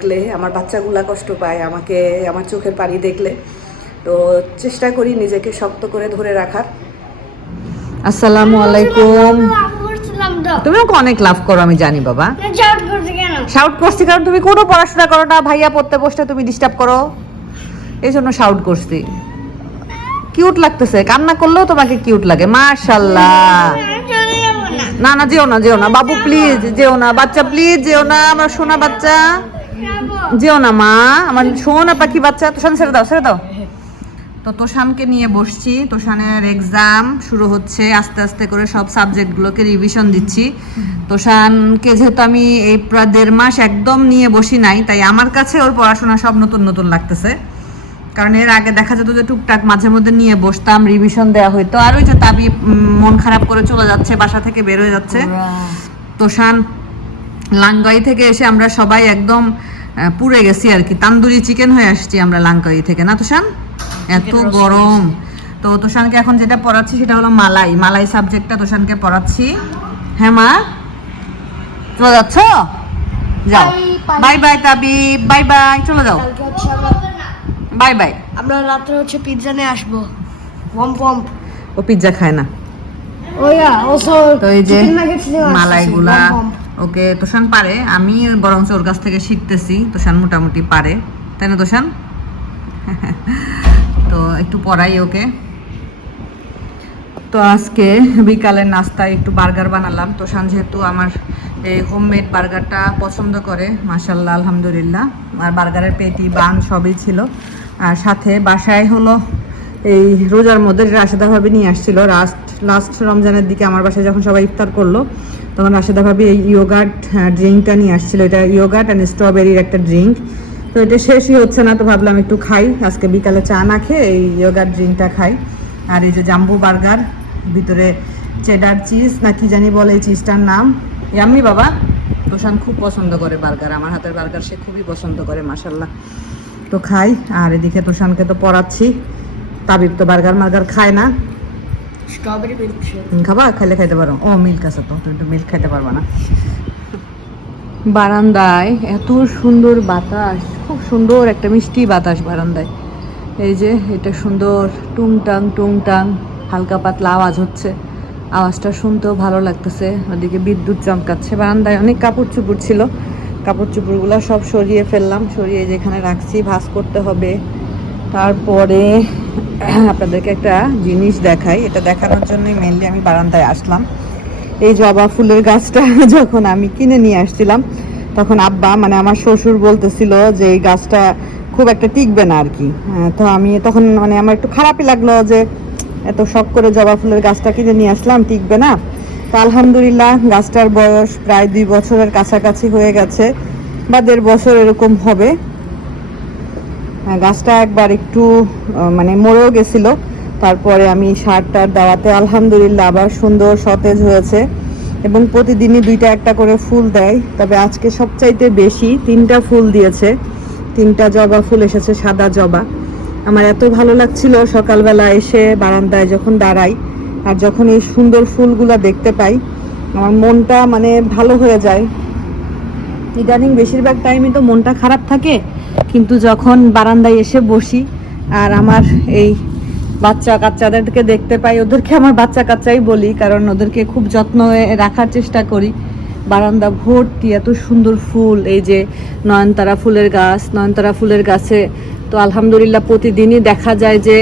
দেখলে, আমার বাচ্চাগুলা কষ্ট পায়, আমাকে আমার চোখের পানি দেখলে। তো চেষ্টা করি নিজেকে শক্ত করে ধরে রাখার। আসসালামু আলাইকুম। তুমি আমাকে অনেক লাভ করো, আমি জানি বাবা। শাউট করছি, কারণ তুমি কোনো পড়াশোনা করো না, ভাইয়া পড়তে বসতে তুমি ডিস্টার্ব করো। এই জন্য শাউট করছি। কিউট লাগতেছে, কান্না করলেও তোমাকে কিউট লাগে মাশাল্লাহ না না, যেও না যেও না। বাবু প্লিজ যেও না। বাচ্চা প্লিজ যেও না, আমার সোনা বাচ্চা। যেও না মা। আমার সোনা পাখি বাচ্চা। তোষান ছেড়ে দাও ছেড়ে দাও। তো তোষানকে নিয়ে বসছি। তোষানের এক্সাম শুরু হচ্ছে। আস্তে আস্তে করে সব সাবজেক্টগুলোকে রিভিশন দিচ্ছি। তোষানকে যেহেতু আমি এই প্রায় দেড় মাস একদম নিয়ে বসি নাই তাই আমার কাছে ওর পড়াশোনা সব নতুন নতুন লাগতেছে। কারণ এর আগে দেখা যেত যে টুকটাক মাঝে মধ্যে নিয়ে বসতাম রিভিশন দেওয়া হইতো। আর ওই যে তাবি মন খারাপ করে চলে যাচ্ছে বাসা থেকে বের হয়ে যাচ্ছে। তোষান লাঙ্গাই থেকে এসে আমরা সবাই একদম পুড়ে গেছি আর কি। তান্দুরি চিকেন হয়ে আসছি আমরা লাঙ্গাই থেকে। না তুষান এত গরম। তো তোষানকে এখন যেটা পড়াচ্ছি সেটা হলো মালাই। মালাই সাবজেক্টটা তোষানকে পড়াচ্ছি। হ্যাঁ মা? চলে যাচ্ছ? যাও। Bye bye. তাবি বাই বাই চলে যাও। Bye bye. আমরা রাত্রে হচ্ছে পিৎজা নিয়ে আসব। পম পম ও পিৎজা খায় না। তো এই যে মালাইগুলা ওকে তোষান পারে। আমি বরঞ্চ ওর কাছ থেকে শিখতেছি তোষান মোটামুটি পারে। তাই না তোষান? তো একটু পড়াই ওকে। তো আজকে বিকালের নাস্তায় একটু বার্গার বানালাম। তোষান যেহেতু আমার এই হোমমেড বার্গারটা পছন্দ করে মাসাল্লাহ আলহামদুলিল্লাহ। আর বার্গারের পেটি বান সবই ছিল। আর সাথে বাসায় হলো এই রোজার মধ্যে রাশেদা ভাবি নিয়ে আসছিল। লাস্ট লাস্ট রমজানের দিকে আমার বাসায় যখন সবাই ইফতার করল, তখন রাশেদা ভাবি এই ইয়োগার্ট ড্রিঙ্কটা নিয়ে আসছিল। এটা ইয়োগার্ট অ্যান্ড স্ট্রবেরির একটা ড্রিঙ্ক তো এটা শেষই হচ্ছে না, তো ভাবলাম একটু খাই। আজকে বিকালে চা না খেয়ে এই ইয়োগার্ট ড্রিঙ্কটা খাই। আর এই যে জাম্বু বার্গার, ভিতরে চেডার চিজ না কি জানি বলে এই চিজটার নাম। ইয়াম্মি বাবা তোষান খুব পছন্দ করে বার্গার। আমার হাতের বার্গার সে খুবই পছন্দ করে মাসাল্লাহ তো খাই, আর এদিকে তোষানকে তো পড়াচ্ছি। তাবিব তো বার্গার মার্গার খায় না। স্ট্রবেরি খাবা? খাইলে খাইতে পারো। ও মিল্ক আছে তো তুমি মিল্ক খাইতে পারবা না। বারান্দায় এত সুন্দর বাতাস খুব সুন্দর একটা মিষ্টি বাতাস বারান্দায়। এই যে এটা সুন্দর টুংটাং টুংটাং হালকা পাতলা আওয়াজ হচ্ছে। আওয়াজটা শুনতেও ভালো লাগতেছে ওদিকে বিদ্যুৎ চমকাচ্ছে। বারান্দায় অনেক কাপড় চুপড় ছিল। কাপড় চুপড়গুলো সব সরিয়ে ফেললাম সরিয়ে যেখানে রাখছি ভাঁজ করতে হবে। তারপরে আপনাদেরকে একটা জিনিস দেখাই। এটা দেখানোর জন্যই মেনলি আমি বারান্দায় আসলাম। এই জবা ফুলের গাছটা যখন আমি কিনে নিয়ে আসছিলাম, তখন আব্বা মানে আমার শ্বশুর বলতেছিল যে এই গাছটা খুব একটা টিকবে না আর কি তো আমি তখন মানে আমার একটু খারাপই লাগল যে এত শখ করে জবা ফুলের গাছটা কিনে নিয়ে আসলাম, টিকবে না। তো আলহামদুলিল্লাহ, গাছটার বয়স প্রায় দুই বছরের কাছাকাছি হয়ে গেছে, বা দেড় বছর এরকম হবে। গাছটা একবার একটু মানে মরেও গেছিল। তারপরে আমি সার টার দেওয়াতে আলহামদুলিল্লাহ আবার সুন্দর সতেজ হয়েছে। এবং প্রতিদিনই দুইটা একটা করে ফুল দেয়। তবে আজকে সবচাইতে বেশি তিনটা ফুল দিয়েছে। তিনটা জবা ফুল এসেছে, সাদা জবা। আমার এত ভালো লাগছিল সকালবেলা এসে বারান্দায় যখন দাঁড়াই আর যখন এই সুন্দর ফুলগুলো দেখতে পাই, আমার মনটা মানে ভালো হয়ে যায়। ইদানিং বেশিরভাগ টাইমে তো মনটা খারাপ থাকে। কিন্তু যখন বারান্দায় এসে বসি আর আমার এই বাচ্চা কাচ্চাদেরকে দেখতে পাই, ওদেরকে আমার বাচ্চা কাচ্চাই বলি, কারণ ওদেরকে খুব যত্ন রাখার চেষ্টা করি। বারান্দা ভর্তি, এত সুন্দর ফুল, এই যে নয়নতারা ফুলের গাছ, নয়নতারা ফুলের গাছে তো আলহামদুলিল্লাহ প্রতিদিনই দেখা যায় যে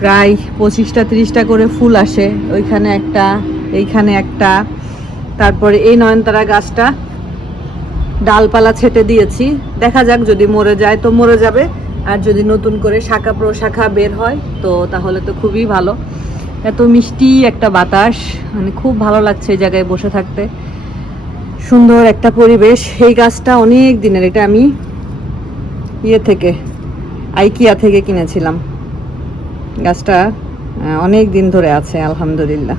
প্রায় পঁচিশটা, তিরিশটা করে ফুল আসে। ওইখানে একটা, এইখানে একটা, তারপরে এই নয়নতারা গাছটা ডালপালা ছেটে দিয়েছি। দেখা যাক যদি মরে যায় তো মরে যাবে। আর যদি নতুন করে শাখা প্রশাখা বের হয় তো তাহলে তো খুবই ভালো। এত মিষ্টি একটা বাতাস মানে খুব ভালো লাগছে এই জায়গায় বসে থাকতে। সুন্দর একটা পরিবেশ। এই গাছটা অনেক দিনের, এটা আমি ইয়ে থেকে, আইকিয়া থেকে কিনেছিলাম। গাছটা অনেক দিন ধরে আছে, আলহামদুলিল্লাহ।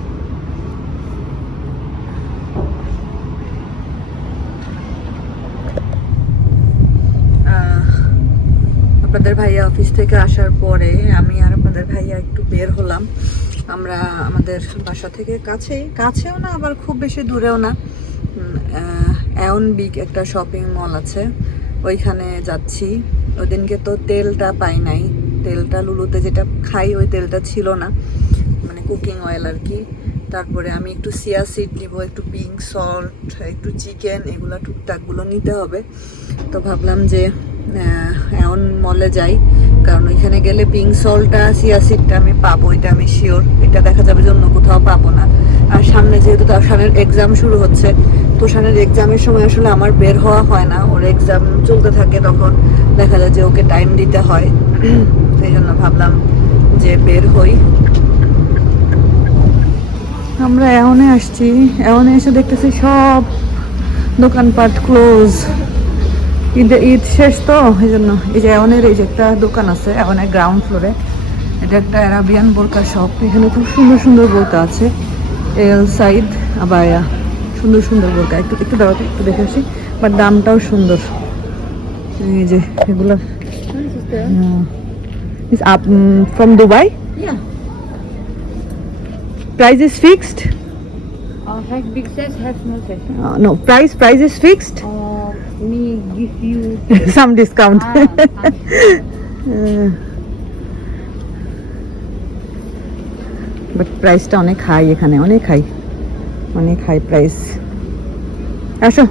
আপনাদের ভাইয়া অফিস থেকে আসার পরে আমি আর আপনাদের ভাইয়া একটু বের হলাম। আমরা আমাদের বাসা থেকে কাছেই, কাছেও না, আবার খুব বেশি দূরেও না। অ্যাওন বিগ একটা শপিং মল আছে। ওইখানে যাচ্ছি। ওদিনকে তো তেলটা পাই নাই। তেলটা লুলুতে যেটা খাই, ওই তেলটা ছিল না। মানে কুকিং অয়েল আর কি। তারপরে আমি একটু সিয়া সিড নিব, একটু পিঙ্ক সল্ট একটু চিকেন এগুলো টুকটাকগুলো নিতে হবে। তো ভাবলাম যে এমন মলে যাই, কারণ ওইখানে গেলে পিঙ্ক সল্টটা সিয়া সিডটা আমি পাবো, এটা আমি শিওর এটা দেখা যাবে যে অন্য কোথাও পাবো না। আর সামনে যেহেতু তোষানের এক্সাম শুরু হচ্ছে, তোষানের এক্সামের সময় আসলে আমার বের হওয়া হয় না। ওর এক্সাম চলতে থাকে তখন দেখা যায় যে ওকে টাইম দিতে হয়। সেই জন্য ভাবলাম যে বের হই। আমরা এমনে আসছি, এমনে এসে দেখতেছি সব দোকানপাট ক্লোজ ঈদ ঈদ শেষ তো এই জন্য এই যে এমনের এই যে একটা দোকান আছে এমনের গ্রাউন্ড ফ্লোরে এটা একটা অ্যারাবিয়ান বোরকা শপ এখানে খুব সুন্দর সুন্দর বোরকা আছে। এল সাইড আবায়া সুন্দর সুন্দর বোরকা একটু একটু দাঁড়াতে একটু দেখে আসি বাট দামটাও সুন্দর। এই যে এগুলো from Dubai Yeah. Price is fixed Uh, have big size, have size. Price price is fixed Uh, me give you. Some discount ah, thank but প্রাইসটা অনেক হাই এখানে অনেক হাই অনেক হাই প্রাইস আসো।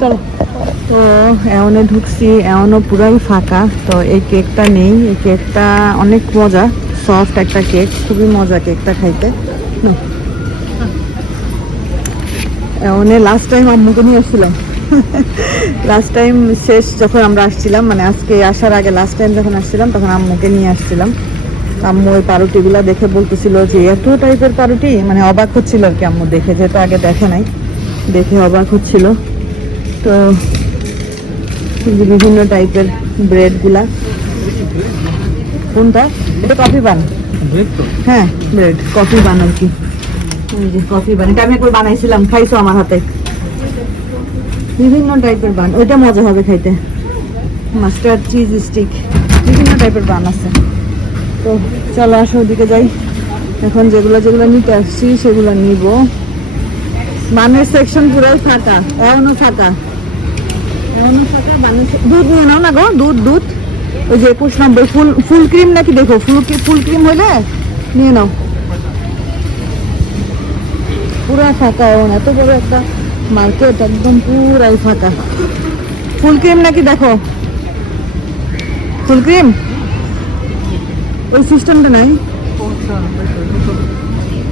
চলো। তো এমনে ঢুকছি এমনও পুরাই ফাঁকা। তো এই কেকটা নেই এই কেকটা অনেক মজা সফট একটা কেক খুবই মজা কেকটা খাইতে। এমনে লাস্ট টাইম আম্মুকে নিয়ে আসছিলাম। লাস্ট টাইম শেষ যখন আমরা আসছিলাম মানে আজকে আসার আগে লাস্ট টাইম যখন আসছিলাম তখন আম্মুকে নিয়ে আসছিলাম। আম্মু ওই পারুটিগুলো দেখে বলতেছিল যে এত টাইপের পারুটি? মানে অবাক হচ্ছিল আর কি আম্মু দেখে যেহেতু আগে দেখে নাই দেখে অবাক হচ্ছিল। তো বিভিন্ন টাইপের ব্রেডগুলা কোনটা? এটা কফি বান হ্যাঁ ব্রেড কফি বান আর কি। কফি আমি বানাইছিলাম, খাইছো আমার হাতে। বিভিন্ন টাইপের বান, ওইটা মজা খাইতে। স্টিক বিভিন্ন টাইপের বান আছে। তো যাই। এখন যেগুলো যেগুলো নিতে আসছি, সেগুলো নিব। বানের সেকশন পুরোই ফাঁকা এমনও ফাঁকা। দুধ নিয়ে নাও না গো, দুধ দুধ। ওই যে একুশ ফুল ফুল ক্রিম নাকি দেখো, ফুল ফুল ক্রিম হইলে নিয়ে নাও। পুরা ফাঁকা এখন এত বড় একটা মার্কেট, একদম পুরাই ফাঁকা। ফুল ক্রিম নাকি দেখো? Full cream? ওই সিস্টেমটা নাই?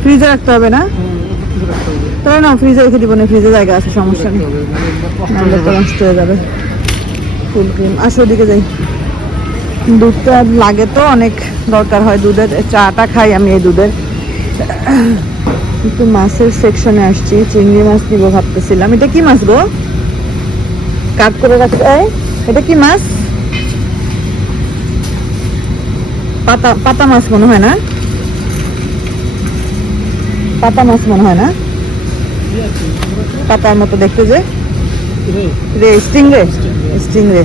ফ্রিজে রাখতে হবে না? তবে না, ফ্রিজে রেখে দিব না, ফ্রিজে জায়গা আছে, সমস্যা নেই। নষ্ট হয়ে যাবে। Full cream. আসো ওদিকে যাই। দুধটা লাগে তো, অনেক দরকার হয় দুধের। চাটা খাই আমি এই দুধের। একটু মাছের সেকশনে আসছি, চিংড়ি মাছ নিবো ভাবতেছিলাম। এটা কি মাছ গো? কাট করে রাখতে এটা কি মাছ? পাতা পাতা মাছ মনে হয় না? পাতা মাছ মনে হয় না? পাতার মতো দেখতে যে। রে স্টিং রে স্টিং রে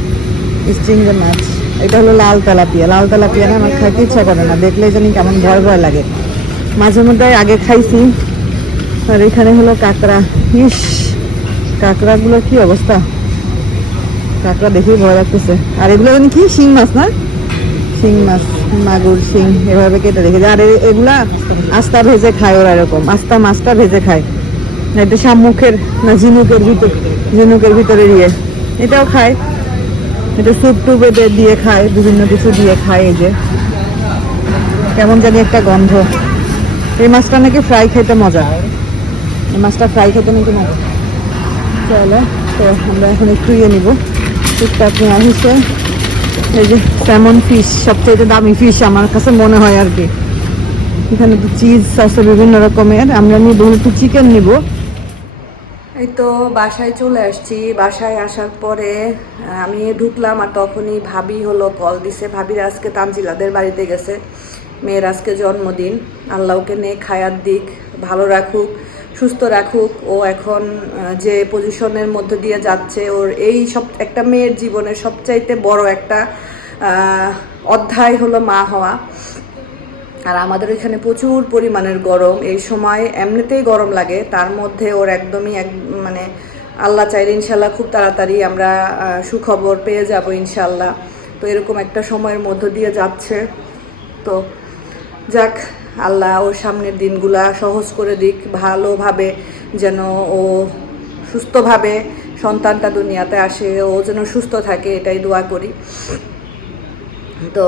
স্টিং রে মাছ। এটা হলো লাল তেলাপিয়া। লাল তেলাপিয়া না আমার খাইতে ইচ্ছা করে না। দেখলে জানি কেমন ভয় ভয় লাগে। মাঝে মধ্যে আগে খাইছি। আর এখানে হলো কাঁকড়া। ইস, কাঁকড়াগুলোর কি অবস্থা? কাঁকড়া দেখেই ভয় লাগতেছে। আর এগুলো জানি কি? শিং মাছ না? শিং মাছ, মাগুর শিং, এভাবে কেটে রেখেছে আর এগুলা আস্তা ভেজে খায় ওরা এরকম। আস্তা মাছটা ভেজে খায়। এটা শামুখের না ঝিনুকের ভিতর ঝিনুকের ভিতরে দিয়ে। এটাও খায়। এটা স্যুপ টুপে দে- দিয়ে খায়, বিভিন্ন কিছু দিয়ে খায় এই যে। কেমন জানি একটা গন্ধ। এই মাছটা নাকি ফ্রাই খেতে মজা। এই মাছটা ফ্রাই খেতে নাকি মজা চলো, তো আমরা এখন একটু ইয়ে নিব। টুকটাক নেওয়া হয়েছে এই যে স্যামন ফিশ সবচেয়ে দামি ফিশ আমার কাছে মনে হয় আর কি। এখানে তো চিজ আছে বিভিন্ন রকমের। আমরা নিব, একটু চিকেন নিব। এই তো বাসায় চলে আসছি। বাসায় আসার পরে আমি ঢুকলাম আর তখনই ভাবি হলো কল দিছে। ভাবির আজকে তানজিলাদের বাড়িতে গেছে। মেয়ের আজকে জন্মদিন। আল্লাহকে নিয়ে খায়ার দিক, ভালো রাখুক। সুস্থ রাখুক। ও এখন যে পজিশনের মধ্যে দিয়ে যাচ্ছে, ওর এই সব, একটা মেয়ের জীবনের সবচাইতে বড় একটা অধ্যায় হলো মা হওয়া। আর আমাদের এখানে প্রচুর পরিমাণের গরম। এই সময় এমনিতেই গরম লাগে। তার মধ্যে ওর একদমই এক মানে আল্লাহ চাইলে ইনশাল্লাহ খুব তাড়াতাড়ি আমরা সুখবর পেয়ে যাব ইনশাল্লাহ তো এরকম একটা সময়ের মধ্য দিয়ে যাচ্ছে। তো যাক আল্লাহ ওর সামনের দিনগুলা সহজ করে দিক, ভালোভাবে যেন ও সুস্থভাবে সন্তানটা দুনিয়াতে আসে, ও যেন সুস্থ থাকে, এটাই দোয়া করি। তো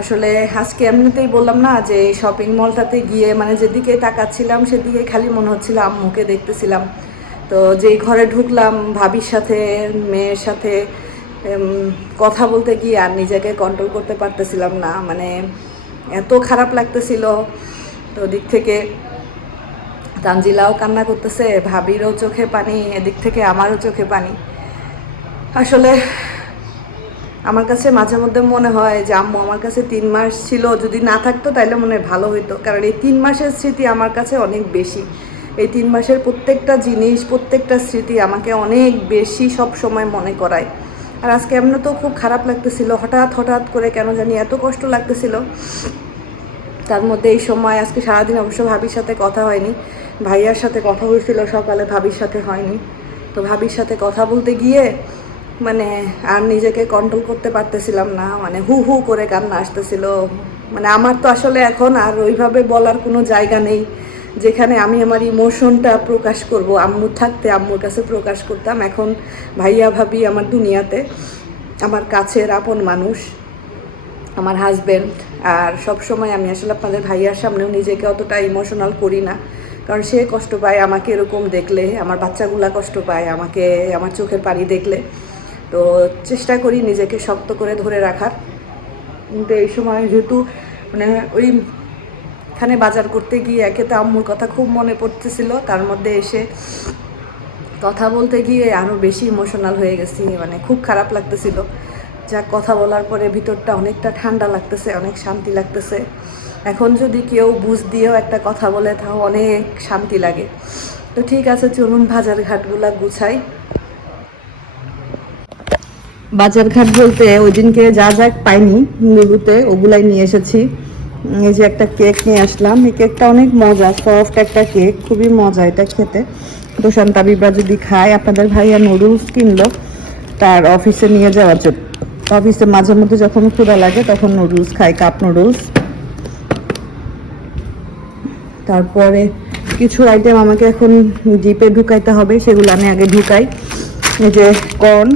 আসলে আজকে এমনিতেই বললাম না যে শপিং মলটাতে গিয়ে মানে যেদিকে তাকাচ্ছিলাম, সেদিকে খালি মনে হচ্ছিল আম্মুকে দেখতেছিলাম। তো যেই ঘরে ঢুকলাম, ভাবির সাথে, মেয়ের সাথে কথা বলতে গিয়ে আর নিজেকে কন্ট্রোল করতে পারতেছিলাম না। মানে এত খারাপ লাগতেছিল। তো দিক থেকে তানজিলাও কান্না করতেছে, ভাবিরও চোখে পানি, এদিক থেকে আমারও চোখে পানি। আসলে আমার কাছে মাঝে মধ্যে মনে হয় যে আম্মু আমার কাছে তিন মাস ছিল, যদি না থাকতো তাহলে মনে হয় ভালো হইতো। কারণ এই তিন মাসের স্মৃতি আমার কাছে অনেক বেশি। এই তিন মাসের প্রত্যেকটা জিনিস, প্রত্যেকটা স্মৃতি আমাকে অনেক বেশি সব সময় মনে করায়। আর আজকে এমনি তো খুব খারাপ লাগতেছিল, হঠাৎ হঠাৎ করে কেন জানি এত কষ্ট লাগতেছিল। তার মধ্যে এই সময় আজকে সারাদিন অবশ্য ভাবির সাথে কথা হয়নি, ভাইয়ার সাথে কথা হয়েছিল সকালে, ভাবির সাথে হয়নি। তো ভাবির সাথে কথা বলতে গিয়ে মানে আর নিজেকে কন্ট্রোল করতে পারতেছিলাম না মানে হু হু করে কান্না আসতেছিল। মানে আমার তো আসলে এখন আর ওইভাবে বলার কোনো জায়গা নেই। যেখানে আমি আমার ইমোশনটা প্রকাশ করব, আম্মু থাকতে আম্মুর কাছে প্রকাশ করতাম। এখন ভাইয়া ভাবি আমার দুনিয়াতে, আমার কাছের আপন মানুষ, আমার হাজব্যান্ড আর সব সময় আমি আসলে আপনাদের ভাইয়ার সামনেও নিজেকে অতটা ইমোশনাল করি না। কারণ সে কষ্ট পায় আমাকে এরকম দেখলে, আমার বাচ্চাগুলা কষ্ট পায় আমাকে, আমার চোখের পানি দেখলে। তো চেষ্টা করি নিজেকে শক্ত করে ধরে রাখার। কিন্তু এই সময় যেহেতু মানে ওই এখানে বাজার করতে গিয়ে একে তো আম্মুর কথা খুব মনে পড়তেছিল। তার মধ্যে এসে কথা বলতে গিয়ে আরও বেশি ইমোশনাল হয়ে গেছি মানে খুব খারাপ লাগতেছিল। যা কথা বলার পরে ভিতরটা অনেকটা ঠান্ডা লাগতেছে, অনেক শান্তি লাগতেছে। এখন যদি কেউ বুঝ দিয়েও একটা কথা বলে, তাও অনেক শান্তি লাগে। তো ঠিক আছে, চলুন বাজার ঘাটগুলা গুছাই। বাজার ঘাট বলতে ওই দিনকে যা যা পাইনি লুলুতে ওগুলাই নিয়ে এসেছি। এই যে একটা কেক নিয়ে আসলাম। এই কেকটা অনেক মজা সফট একটা কেক, খুবই মজা এটা খেতে। দোসান্তা বিবরা যদি খায়, আপনাদের ভাইয়া নুডলস কিনলো, তার অফিসে নিয়ে যাওয়ার জন্য। অফিসে মাঝে মধ্যে যখন ক্ষুধা লাগে, তখন নুডলস খায় কাপ নুডলস তারপরে কিছু আইটেম আমাকে এখন জিপে ঢুকাইতে হবে, সেগুলো আমি আগে ঢুকাই। এই যে কর্ন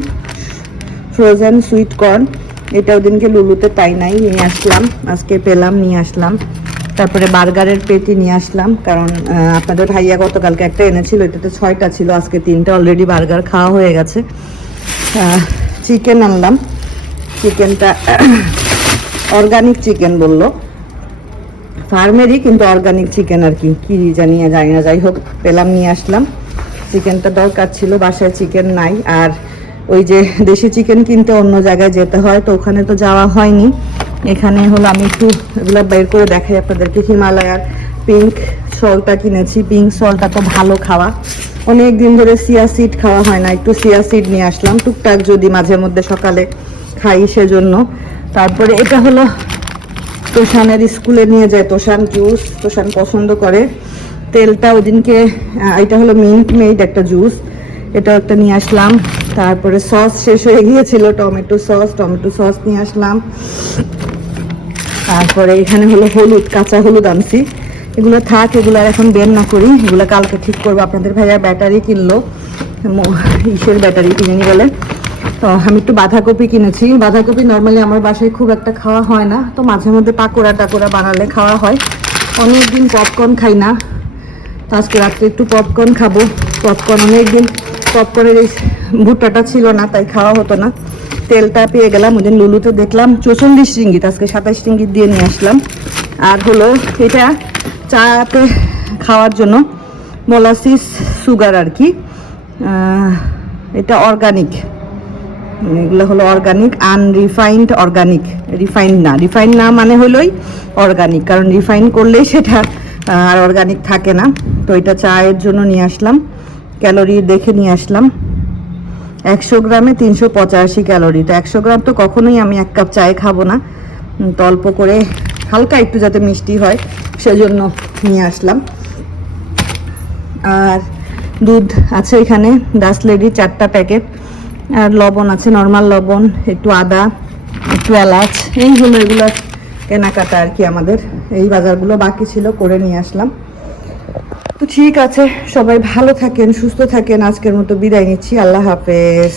ফ্রোজেন সুইট কর্ন এটা ওদিনকে লুলুতে তাই নাই, নিয়ে আসলাম। আজকে পেলাম, নিয়ে আসলাম। তারপরে বার্গারের পেটি নিয়ে আসলাম, কারণ আপনাদের ভাইয়া গতকালকে একটা এনেছিল, এটাতে ছয়টা ছিল, আজকে তিনটা অলরেডি বার্গার খাওয়া হয়ে গেছে। চিকেন আনলাম। চিকেনটা অর্গানিক চিকেন বলল। ফার্মেরই কিন্তু অর্গানিক চিকেন আর কি কি জানি জানি না, যাই হোক, পেলাম, নিয়ে আসলাম। চিকেনটা দরকার ছিল, বাসায় চিকেন নাই, আর ওই যে দেশি চিকেন কিনতে অন্য জায়গায় যেতে হয় তো ওখানে তো যাওয়া হয়নি। এখানে হলো আমি একটু এগুলো বের করে দেখাই আপনাদেরকে। হিমালয়ার পিঙ্ক সলটা কিনেছি। পিঙ্ক সলটা তো ভালো খাওয়া। অনেক দিন ধরে সিয়া সিড খাওয়া হয় না। একটু সিয়া সিড নিয়ে আসলাম। টুকটাক যদি মাঝে মধ্যে সকালে খাই সেজন্য। তারপরে এটা হলো তোষানের স্কুলে নিয়ে যায় তোষান জুস তোষান পছন্দ করে। তেলটা ওদিনকে আহ, এটা হলো মিন্ট মেড একটা জুস এটা একটা নিয়ে আসলাম। তারপরে সস শেষ হয়ে গিয়েছিল, টমেটো সস টমেটো সস নিয়ে আসলাম। তারপরে এখানে হলো হলুদ, কাঁচা হলুদ আনছি। এগুলো থাক, এগুলো আর এখন বের না করি। এগুলো কালকে ঠিক করব। আপনাদের ভাইয়া ব্যাটারি কিনলো। ইসের ব্যাটারি কিনে গেলে তো আমি একটু বাঁধাকপি কিনেছি। বাঁধাকপি নর্মালি আমার বাসায় খুব একটা খাওয়া হয় না। তো মাঝে মধ্যে পাকোড়া টাকোড়া বানালে খাওয়া হয়। অনেক দিন পপকর্ন খাই না। তো আজকে রাত্রে একটু পপকর্ন খাব। পপকর্ন অনেক দিন পপকর্নের এই ভুট্টাটা ছিল না, তাই খাওয়া হতো না। তেলটা পেয়ে গেলাম, ওদিন লুলুতে দেখলাম চৌচল্লিশ রিঙ্গিত, আজকে সাতাশ রিঙ্গিত দিয়ে নিয়ে আসলাম। আর হলো এটা চাতে খাওয়ার জন্য মোলাসিস সুগার আর কি। এটা অর্গানিক। এগুলো হলো অর্গানিক, আনরিফাইন্ড অর্গানিক। রিফাইন্ড না রিফাইন্ড না মানে হলোই অর্গানিক, কারণ রিফাইন করলেই সেটা আর অর্গানিক থাকে না। তো এটা চায়ের জন্য নিয়ে আসলাম। ক্যালোরি দেখে নিয়ে আসলাম। একশো গ্রামে তিনশো পঁচাশি ক্যালোরি। তো একশো গ্রাম তো কখনোই আমি এক কাপ চায়ে খাব না। তো অল্প করে হালকা একটু যাতে মিষ্টি হয়, সেজন্য নিয়ে আসলাম। আর দুধ আছে এখানে, দাস লেডি চারটা প্যাকেট। আর লবণ আছে, নর্মাল লবণ, একটু আদা, একটু এলাচ এই হলো এগুলো কেনাকাটা আর কি আমাদের। এই বাজারগুলো বাকি ছিল, করে নিয়ে আসলাম। তো ঠিক আছে সবাই ভালো থাকেন সুস্থ থাকেন আজকের মতো বিদায় নিচ্ছি আল্লাহ হাফেজ।